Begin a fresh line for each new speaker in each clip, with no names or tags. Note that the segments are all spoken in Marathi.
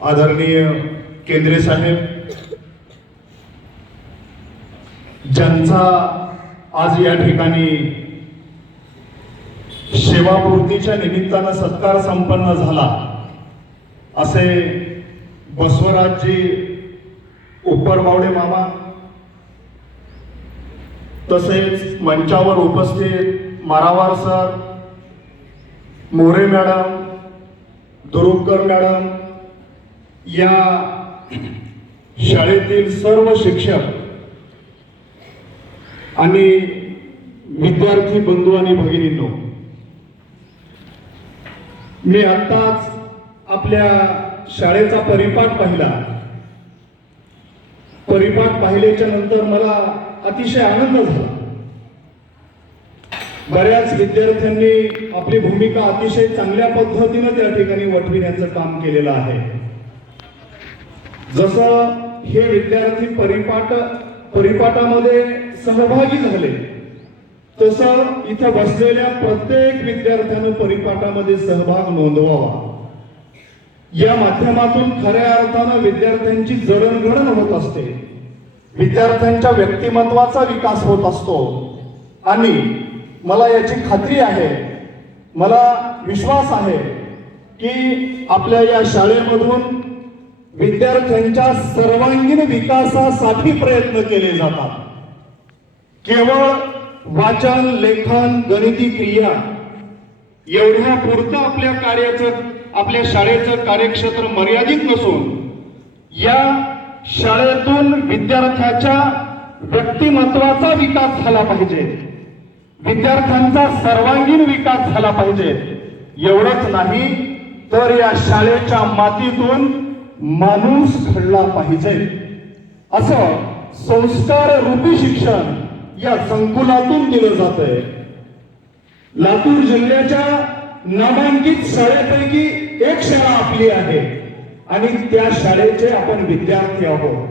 आदरणीय केंद्रे साहेब ज्यांचा आज या ठिकाणी सेवापूर्तीच्या निमित्तानं सत्कार संपन्न झाला असे बसवराजजी उपरबावडे मामा तसेच मंचावर उपस्थित Marawar sir More madam Durupkar madam या शाळेतील सर्व शिक्षक आणि विद्यार्थी बंधू आणि भगिनींनो मी आत्ताच आपल्या शाळेचा परिपाठ पाहिला. परिपाठ पाहिल्याच्या नंतर मला अतिशय आनंद झाला. बऱ्याच विद्यार्थ्यांनी आपली भूमिका अतिशय चांगल्या पद्धतीनं त्या ठिकाणी वठविण्याचं काम केलेलं आहे. जसं हे विद्यार्थी परिपाठ परिपाठामध्ये सहभागी झाले तसं इथं बसलेल्या प्रत्येक विद्यार्थ्यानं परिपाठामध्ये सहभाग नोंदवावा. या माध्यमातून खऱ्या अर्थानं विद्यार्थ्यांची जडणघडण होत असते. विद्यार्थ्यांच्या व्यक्तिमत्वाचा विकास होत असतो. आणि मला याची खात्री आहे मला विश्वास आहे की आपल्या या शाळेमधून विद्यार्थ्यांच्या सर्वांगीण विकासासाठी प्रयत्न केले जातात. केवळ वाचन लेखन गणिती क्रिया एवढ्या पुरतं आपल्या कार्याचं आपल्या शाळेचं कार्यक्षेत्र मर्यादित नसून या शाळेतून विद्यार्थ्याच्या व्यक्तिमत्वाचा विकास झाला पाहिजे. विद्यार्थ्यांचा सर्वांगीण विकास झाला पाहिजे. एवढंच नाही तर या शाळेच्या मातीतून माणूस घडला पाहिजे. असं संस्कार रूपी शिक्षण या संकुलातून दिलं जात आहे लातूर जिल्ह्याच्या नामांकित शाळेपैकी एक शाळा आपली आहे. आणि त्या शाळेचे आपण विद्यार्थी आहोत.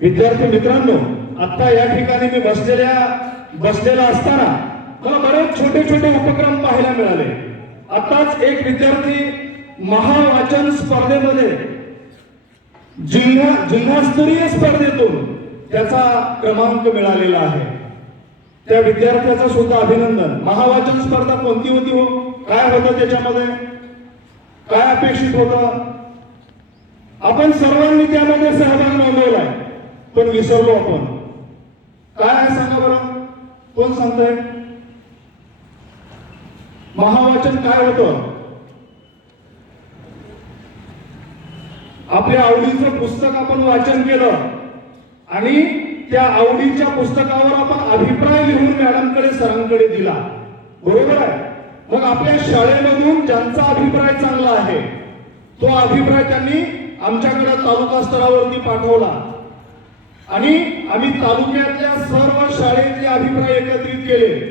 विद्यार्थी मित्रांनो आता या ठिकाणी मी बसलेल्या बसलेला असताना मला बरेच छोटे छोटे उपक्रम पाहायला मिळाले. आताच एक विद्यार्थी महावाचन स्पर्धेमध्ये जिल्हा जिल्हास्तरीय स्पर्धेतून त्याचा क्रमांक मिळालेला आहे. त्या विद्यार्थ्याचं सुद्धा अभिनंदन. महावाचन स्पर्धा कोणती होती हो? काय होतं त्याच्यामध्ये? काय अपेक्षित होतं? आपण सर्वांनी त्यामध्ये सहभाग नोंदवलाय. पण विसरलो आपण. काय आहे सांगा बरं? कोण सांगताय? महावाचन काय होतं? आपल्या आवडीचं पुस्तक आपण वाचन केलं आणि त्या आवडीच्या पुस्तकावर आपण अभिप्राय लिहून मॅडमकडे सरांकडे दिला. बरोबर आहे? मग आपल्या शाळेमधून ज्यांचा अभिप्राय चांगला आहे तो अभिप्राय त्यांनी आमच्याकडे तालुका स्तरावरती पाठवला. आणि आम्ही तालुक्यातल्या सर्व शाळेतले अभिप्राय एकत्रित केले.